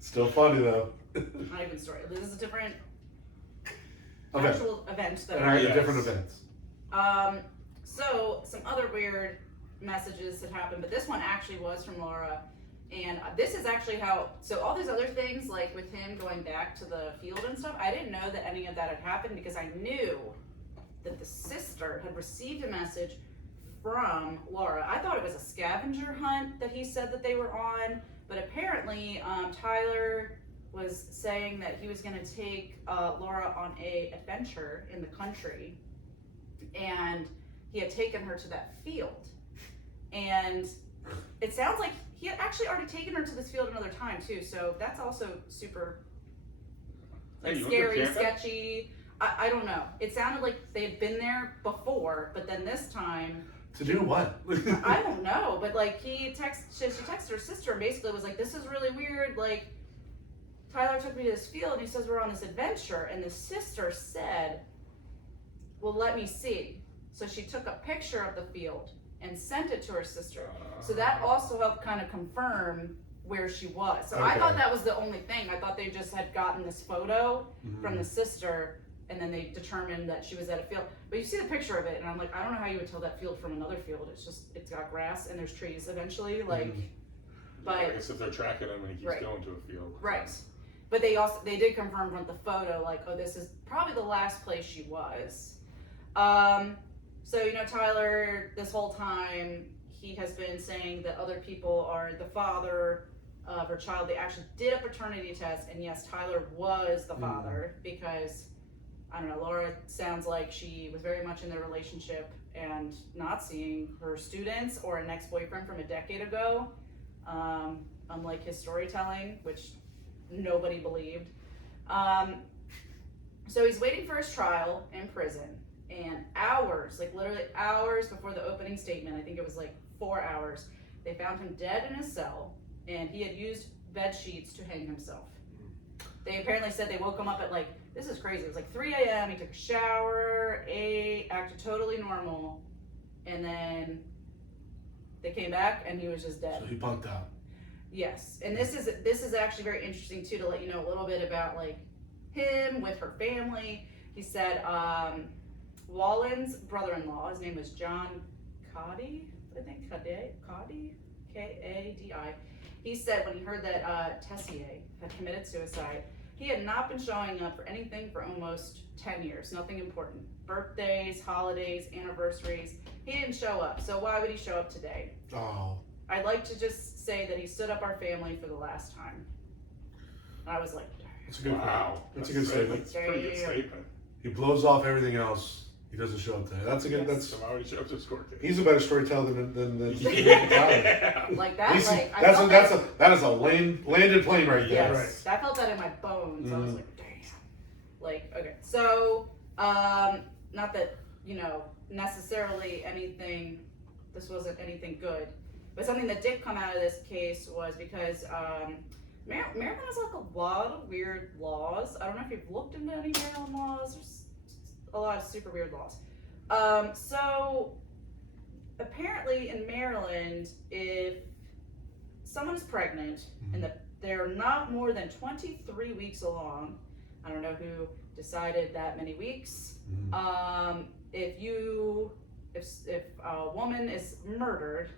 Still funny though. Not even story. This is a different Okay. actual event though. And I Yes. different events. So some other weird messages had happened, but this one actually was from Laura. And this is actually how, so all these other things, like with him going back to the field and stuff, I didn't know that any of that had happened because I knew that the sister had received a message from Laura. I thought it was a scavenger hunt that he said that they were on, but apparently Tyler was saying that he was going to take Laura on a adventure in the country, and he had taken her to that field. And it sounds like he had actually already taken her to this field another time too, so that's also super scary, sketchy. I don't know. It sounded like they had been there before, but then this time... To do what? I don't know, but like she texted her sister and basically was like, this is really weird, like Tyler took me to this field and he says we're on this adventure, and the sister said, well, let me see. So she took a picture of the field and sent it to her sister. So that also helped kind of confirm where she was. So Okay. I thought that was the only thing. I thought they just had gotten this photo from the sister, and then they determined that she was at a field. But you see the picture of it, and I'm like, I don't know how you would tell that field from another field. It's got grass and there's trees eventually, like. But I guess if they're tracking him and he keeps going to a field. Right. But they did confirm from the photo, like, oh, this is probably the last place she was. So, you know, Tyler, this whole time, he has been saying that other people are the father of her child. They actually did a paternity test, and yes, Tyler was the father because, I don't know, Laura sounds like she was very much in their relationship and not seeing her students or an ex-boyfriend from a decade ago, unlike his storytelling, which nobody believed. So he's waiting for his trial in prison, and hours, like literally hours before the opening statement, I think it was like 4 hours, they found him dead in his cell, and he had used bed sheets to hang himself. They apparently said they woke him up at like, this is crazy, it was like 3 a.m., he took a shower, ate, acted totally normal, and then they came back and he was just dead. So he punked out. Yes, and this is actually very interesting too, to let you know a little bit about like him with her family. He said Wallen's brother-in-law, his name was John Cody, I think, Cody, K-A-D-I. He said when he heard that Tessier had committed suicide, he had not been showing up for anything for almost 10 years, nothing important. Birthdays, holidays, anniversaries, he didn't show up. So why would he show up today? Oh. I'd like to just say that he stood up our family for the last time. And I was like, That's a good Wow. That's a good statement. That's a pretty good statement. He blows off everything else. He doesn't show up today. That's a good. Yes. That's. So why would he show up to his court case? He's a better storyteller than Yeah. like that, like I That's felt that is a landed plane right there. yes, I felt that in my bones. I was like, damn. Like, okay, so not that, you know, necessarily anything, this wasn't anything good, but something that did come out of this case was because Maryland has like a lot of weird laws. I don't know if you've looked into any Maryland laws. There's a lot of super weird laws. So apparently in Maryland, if someone is pregnant and they're not more than 23 weeks along, I don't know who decided that many weeks. If a woman is murdered,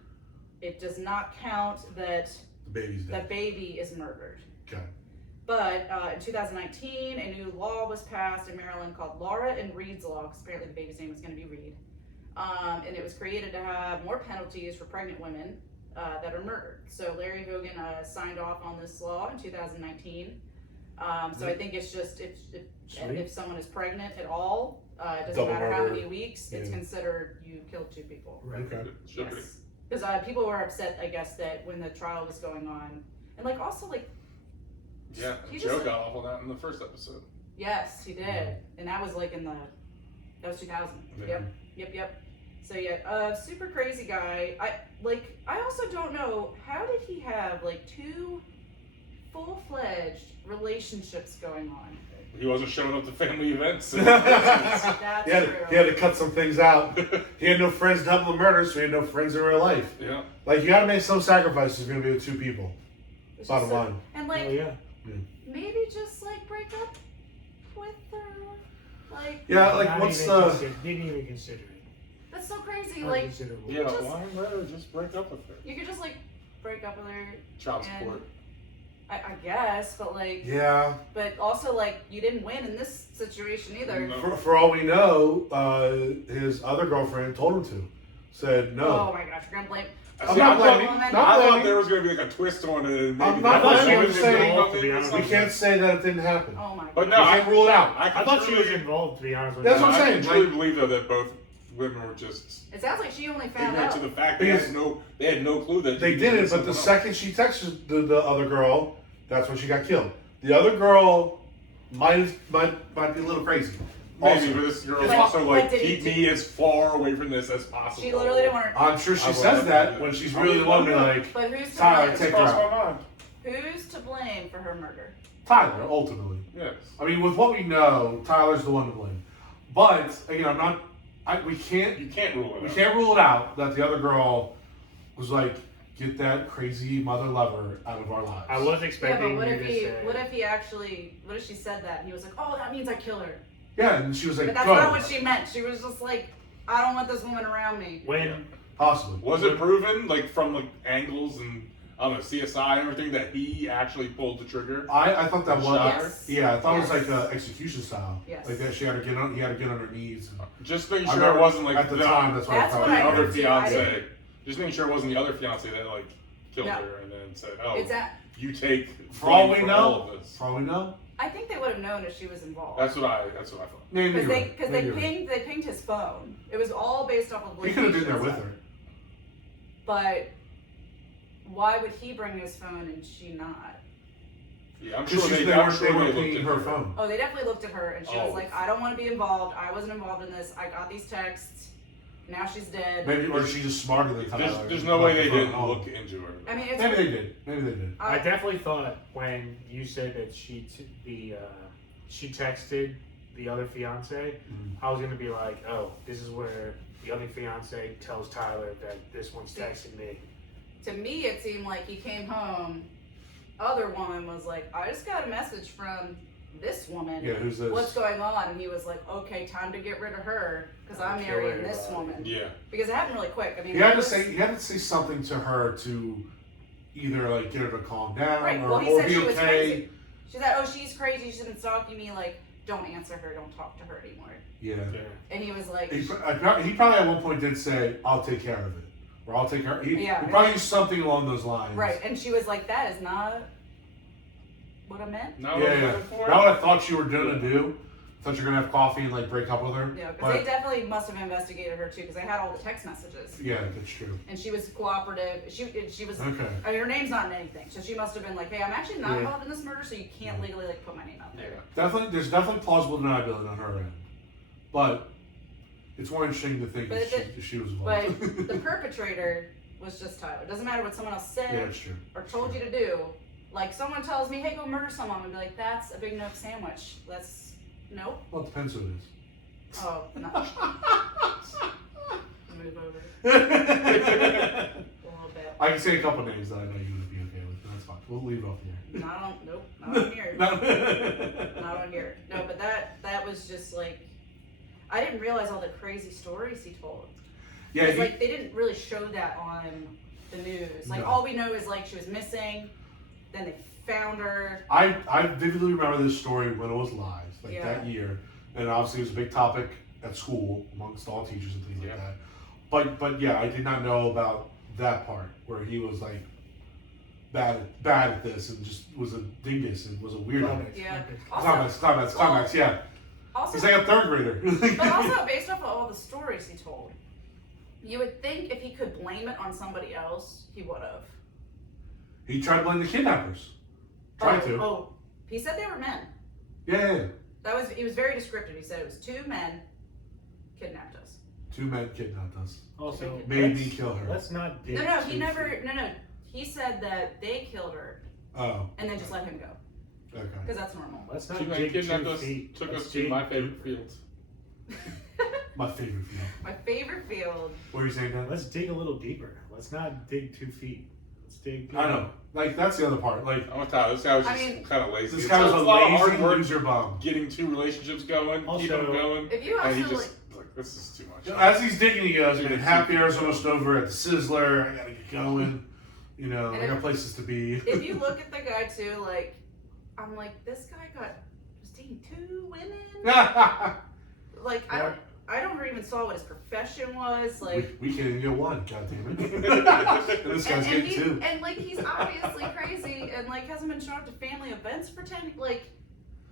it does not count that The baby's the dead. baby is murdered. Okay. But in 2019, a new law was passed in Maryland called Laura and Reed's Law, because apparently the baby's name was going to be Reed. And it was created to have more penalties for pregnant women that are murdered. So Larry Hogan signed off on this law in 2019. So I think it's just if someone is pregnant at all, it doesn't Double matter how murder. many weeks, it's Yeah. considered you killed two people. Right. Okay. Should be. Yes. Because people were upset, I guess, that when the trial was going on, and like also like Yeah, he Joe just, got off on that in the first episode. yes, he did, and that was like that was 2000. Yeah. Yep. So yeah, super crazy guy. I also don't know, how did he have like 2 full-fledged relationships going on? He wasn't showing up to family events. That's He had true. to cut some things out. He had no friends double the murder, so he had no friends in real life. Yeah. Like, you gotta make some sacrifices if you're gonna be with 2 people. It's Bottom just line. And Oh like yeah. maybe just like break up with her. Like Yeah, like, Not what's even the... didn't even consider it. that's so crazy. Like Unconsiderable. Yeah, Just- why let her just break up with her? you could just like break up with her. Child And- support. I guess, but like, Yeah. but also like you didn't win in this situation either. No. For all we know, his other girlfriend told him to. said no. Oh my gosh, you're gonna blame. I'm not blaming. Woman. Not I thought blaming. there was going to be like a twist on it. And maybe I'm not blaming. she I'm was saying- involved to be in honest We something. can't say that it didn't happen. Oh my. But We no, can't rule it out. I thought she was involved, to be honest with That's you. what I'm I saying, can truly like- believe though that both women were just It sounds like she only found ignorant out. to the fact Because they had no clue that They he did it, but someone the else. second she texted the other girl, that's when she got killed. The other girl might be a little crazy. Maybe, Also, but this girl But- also like but did- keep me as far away from this as possible. She literally didn't want her. I'm sure she I says love that that. when she's I really mean, the one to be love like, But who's to Tyler, blame? take her Crossed out. my mind. Who's to blame for her murder? Tyler, ultimately. Yes. I mean, with what we know, Tyler's the one to blame. But again, we can't You can't rule it. we out. can't rule it out that the other girl was like, get that crazy mother lover out of our lives. I was Yeah, but expecting what you if to he? say. What if he actually? What if she said that? And he was like, "Oh, that means I kill her." Yeah, and she was like, But that's go. not what she meant. She was just like, "I don't want this woman around me." When Possibly. Was it proven, like from like angles and I don't know CSI and everything, that he actually pulled the trigger? I thought that was Yes. yeah, I thought it was Yes. like execution style. Yes. Like that he had to get on her knees. And Just making I sure it remember wasn't like at the time. That's what That's I what thought. the I other heard too. I fiance. didn't- Just making sure it wasn't the other fiance that like killed No. her and then said, "Oh, It's at, you take For all blame we for all know, of this." for all we know, I think they would have known if she was involved. That's what I thought. maybe Because you're they right. because Maybe they you're right. pinged his phone. It was all based off of. He could have been there location with stuff. her. But why would he bring his phone and she not? Yeah, I'm Because sure they they were I'm sure they looked pinging at her phone. Oh, they definitely looked at her and she was Oh. like, "I don't want to be involved. I wasn't involved in this. I got these texts. Now she's dead." Maybe, or she's just smarter than Tyler. There's no way they Left the phone didn't home. look into her. I mean, it's Maybe they did. Maybe they did. I definitely thought when you said that she texted the other fiance, I was gonna be like, oh, this is where the other fiance tells Tyler that this one's texting me. To me, it seemed like he came home. Other woman was like, "I just got a message from this woman. Yeah, who's this? What's going on?" And he was like, "Okay, time to get rid of her because I'm Kill marrying her, this woman." Yeah. Because it happened really quick. I mean, He had it to was- say something to her to either like get her to calm down Right. or, Well, he or said be she was okay. crazy. She said, "Oh, she's crazy. She's been stalking me. Like, don't answer her. Don't talk to her anymore." Yeah. Yeah. And he was like, He probably at one point did say, "I'll take care of it," or "I'll take care." He Yeah. probably used something along those lines. "Right." And she was like, "That is not what I meant." Not Yeah, what I'm yeah. looking for. Not what I thought you were gonna do. Thought you were gonna have coffee and like break up with her. Yeah, because But they definitely must have investigated her too, because they had all the text messages, yeah, that's true. and she was cooperative. She was. Okay. I mean, her name's not in anything, so she must have been like, "Hey, I'm actually not Yeah. involved in this murder, so you can't legally like put my name out there." There's definitely plausible deniability on her end, but it's more interesting to think But if she was But involved. the perpetrator was just Tyler. It doesn't matter what someone else said Yeah, that's true. or told you to do. Like someone tells me, "Hey, go murder someone," and be like, "That's a big no sandwich." That's nope. Well, it depends who it is. Oh, no. Move over I a little bit. can say a couple names that I know you would be okay with, but that's fine. We'll leave it off here. Not on. Nope. Not on here. Not on here. No, but that was just like, I didn't realize all the crazy stories he told. Yeah, It's like they didn't really show that on the news. Like No. all we know is like she was missing, then they found her. I vividly remember this story when it was live, like Yeah. that year, and obviously it was a big topic at school amongst all teachers and things Yeah. like that. But yeah, I did not know about that part where he was like bad at this and just was a dingus and was a weirdo. Yeah. Climax, yeah. Also, He's like a third grader. but also based off of all the stories he told, you would think if he could blame it on somebody else, he would have. He tried to blame the kidnappers. Tried to. Oh, he said they were men. Yeah. He was very descriptive. He said it was two men kidnapped us. Two men kidnapped us. Also, Made me let's- kill her. Let's not dig No, he too never. deep. No. He said that they killed her Oh, and then just let him go okay. because that's normal. Let's not She dig kidnapped too us, deep. took Let's us to dig my favorite deeper. fields. My favorite field. My favorite field. What were you saying, Dan? Let's dig a little deeper. Let's not dig 2 feet. Let's dig. I know. Like, that's the other part. Like, I'm with Tyler. This guy was I just mean- kind of lazy. this It's guy was a lot of lazy hard work loser bum. getting 2 relationships going, Also- keep them going, If you and he also just like, this is too much. As he's digging, he goes, man, happy hour's almost over at the Sizzler. I gotta get going. You know, And I got places to be. if you look at the guy too, like I'm like this guy was dating 2 women. Like I I never even saw what his profession was. Like, we can't even get one. God damn it! And this guy's getting two. And like, he's obviously crazy, and like hasn't been showing up to family events for 10. Like,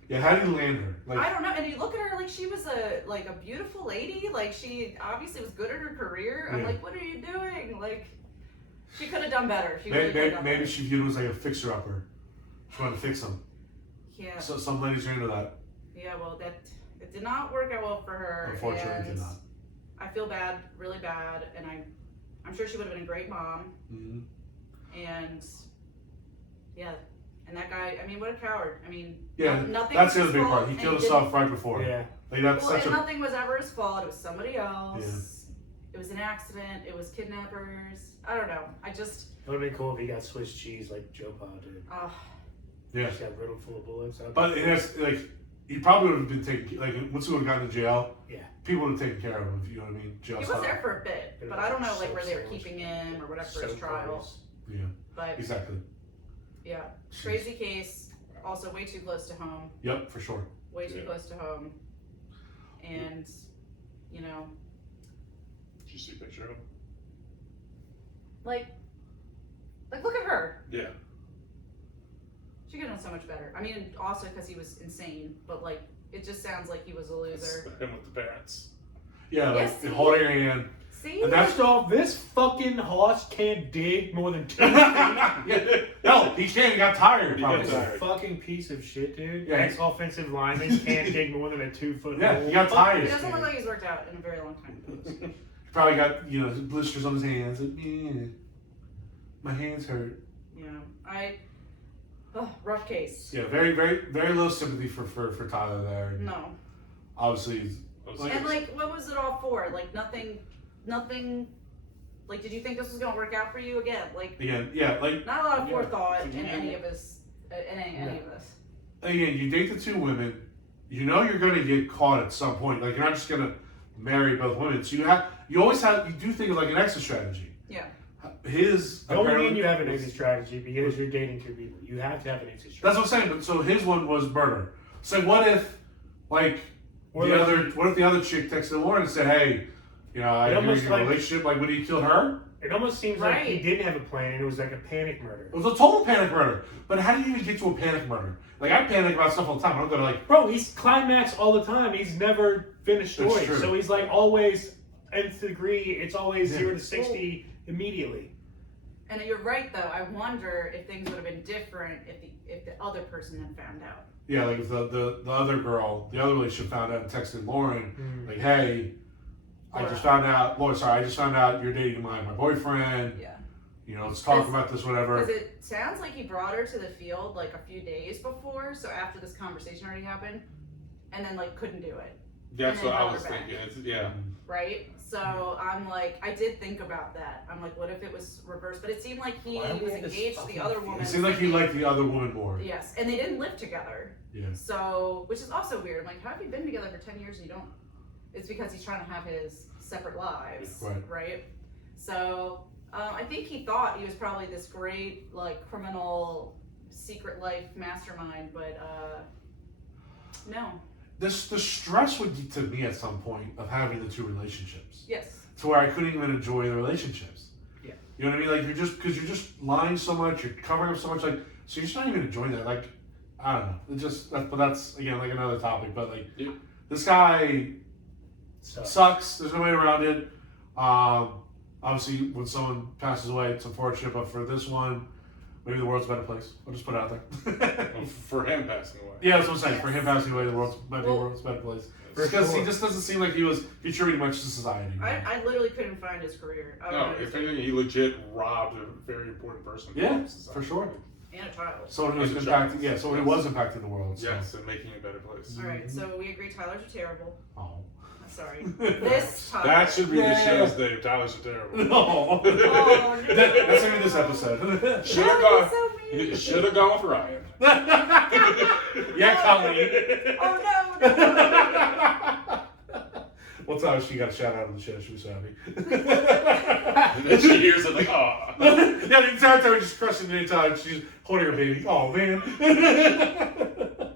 Yeah, how did he land her? Like, I don't know. And you look at her like she was a beautiful lady. Like, she obviously was good at her career. I'm Yeah. like, what are you doing? Like, she could have done better. She maybe, really could've done maybe better. she viewed him as like a fixer-upper. She wanted to fix him. Yeah. So some ladies are into that. Yeah. Well, it did not work out well for her. Unfortunately, it and did not. I feel bad, really bad, and I'm sure she would have been a great mom. Mm-hmm. And yeah, and that guy. I mean, what a coward. I mean, Yeah, nothing. that's the was other big his part. fault, He and killed didn't- himself right before. Yeah. Like that's Well, such and a. nothing was ever his fault. It was somebody else. It was an accident. It was kidnappers. I don't know. I just. It would have been cool if he got Swiss cheese like Joe Pa did. Yeah. He got riddled full of bullets. But it has like he probably would have been taken like once he would have gotten to jail. Yeah. People would have taken care of him. If you know what I mean. Jail He was style. there for a bit, but I don't know like where they were keeping him or whatever for his trial. Yeah. But Exactly. yeah, crazy case. Also, way too close to home. Yep, for sure. Way too close to home. And you know, Did you see a picture of him? like look at her. Yeah. She could have done so much better. I mean, also because he was insane, but like it just sounds like he was a It's loser. him with the parents. Yeah, like Yes, see? holding your hand. See? And that's First off, this fucking horse can't dig more than 2 feet. Yeah. No, he can't. He got tired. He got Probably. tired. Fucking piece of shit, dude. Yeah. Ex-offensive lineman can't dig more than a 2-foot Yeah, hole. he got tired. He doesn't look like he's worked out in a very long time. He probably got blisters on his hands. Like, yeah, my hands hurt. Rough case. Yeah, very, very, very little sympathy for Tyler there. And No. obviously, he's- And like, what was it all for? Like nothing. Like, did you think this was gonna work out for you again? Like, again, yeah, like not a lot of Yeah. forethought in Yeah. any of this, in any of this. again, you date the two women. You know you're gonna get caught at some point. Like you're not just gonna marry both women. So you always do things like an exit strategy. Yeah. His Don't mean apparently you have an was- exit strategy because you're dating 2 people. You have to have an exit strategy. That's what I'm saying. But so his one was murder. So what if, like, Or the like- what if the other chick texted Lauren and said, "Hey, I hear almost you're in a like- relationship. Like, would he kill her?" It almost seems like he Right. didn't have a plan and it was like a panic murder. It was a total panic murder. But how do you even get to a panic murder? Like I panic about stuff all the time. I don't go to like, Bro, he's climaxed all the time. He's never finished That's stories. true. So he's like always nth degree. It's always Yeah. 0 to 60 immediately. And you're right though. I wonder if things would have been different if the other person had found out. yeah, like if the other girl, the other relationship found out and texted Lauren, Mm. like, "Hey, I just found out, Lauren, sorry, I just found out you're dating my boyfriend. Yeah. Let's talk Because- about this, whatever." Because it sounds like he brought her to the field like a few days before, so after this conversation already happened, and then like couldn't do it, That's And what then I brought was her back. thinking. Yeah. right? So I'm like, I did think about that. I'm like, what if it was reversed? But it seemed like he Why do we was have this engaged to the fucking other feeling? woman. It seemed like he liked the other woman more. Yes, and they didn't live together. Yeah. So, which is also weird. I'm like, how have you been together for 10 years and you don't? It's because he's trying to have his separate lives, Right. So, I think he thought he was probably this great, like, criminal, secret life mastermind, but, no. The stress would get to me at some point of having the two relationships, Yes. to where I couldn't even enjoy the relationships. Yeah. You know what I mean? Like because you're just lying so much, you're covering up so much, like so you're just not even enjoying that. Like I don't know. But that's again like another topic. But like Yeah. this guy So sucks. There's no way around it. Obviously, when someone passes away, it's unfortunate. But for this one, maybe the world's a better place. I'll just put it out there. Well, for him passing away. Yeah, that's what I'm saying. Yes. For him passing away, the world's might be the Well, world's a better place. for Because sure. he just doesn't seem like he was contributing much to society. I literally couldn't find his career. I don't No, know. if anything, he legit robbed a very important person. Yeah, in society. for sure. And a child. Someone who was And the impacting, child. yeah, someone who was impacting the world. So. Yes, and making it a better place. Alright, so we agree Tyler's are terrible. Oh. Sorry. This Tyler. That should be Yeah. the show's name. Tyler's are terrible. No. Oh, no. That's gonna be this episode. Should have That gone. is so mean. Should have gone with Ryan. Yeah, Colleen. Oh no, no. What time she got a shout out on the show? She was so happy. And then she hears it like, oh. Yeah, the entire time just crushing the entire time. She's holding her baby. Oh man.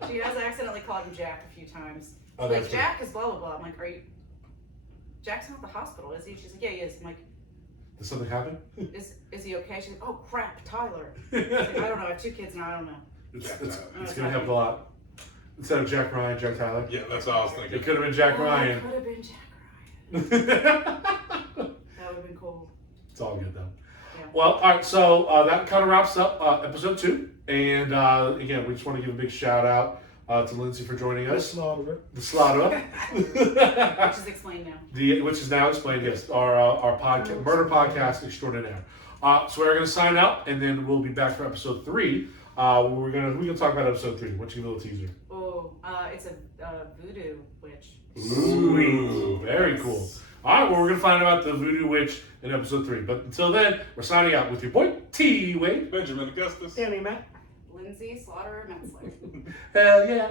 She has accidentally called him Jack a few times. Oh, Like, that's good. Jack is blah blah blah. I'm like, are you? Jack's not at the hospital, is he? She's like, yeah, he is. I'm like, Did something happen? is he okay? She's like, oh crap, Tyler. I was like, I don't know. I have 2 kids now. I don't know. It's gonna help a lot. Instead of Jack Ryan, Jack Tyler. Yeah, that's what I was thinking. It could have been Jack Ryan. It could have been Jack Ryan. That would have been cool. It's all good though. Yeah. Well, all right. So that kind of wraps up episode 2. And again, we just want to give a big shout out to Lindsey for joining us. The Slaughter. Which is explained now. Which is now explained. Yes, our podcast, murder podcast extraordinaire. So we're gonna sign out, and then we'll be back for episode 3. We're gonna talk about episode 3. What's your little teaser? Oh, it's a voodoo witch. Ooh, very cool. All right, well, we're gonna find out about the voodoo witch in episode 3. But until then, we're signing out with your boy T.Wade, Benjamin Augustus, DannyMatt. Lindsey, Slaughterer, Metzler. Hell yeah.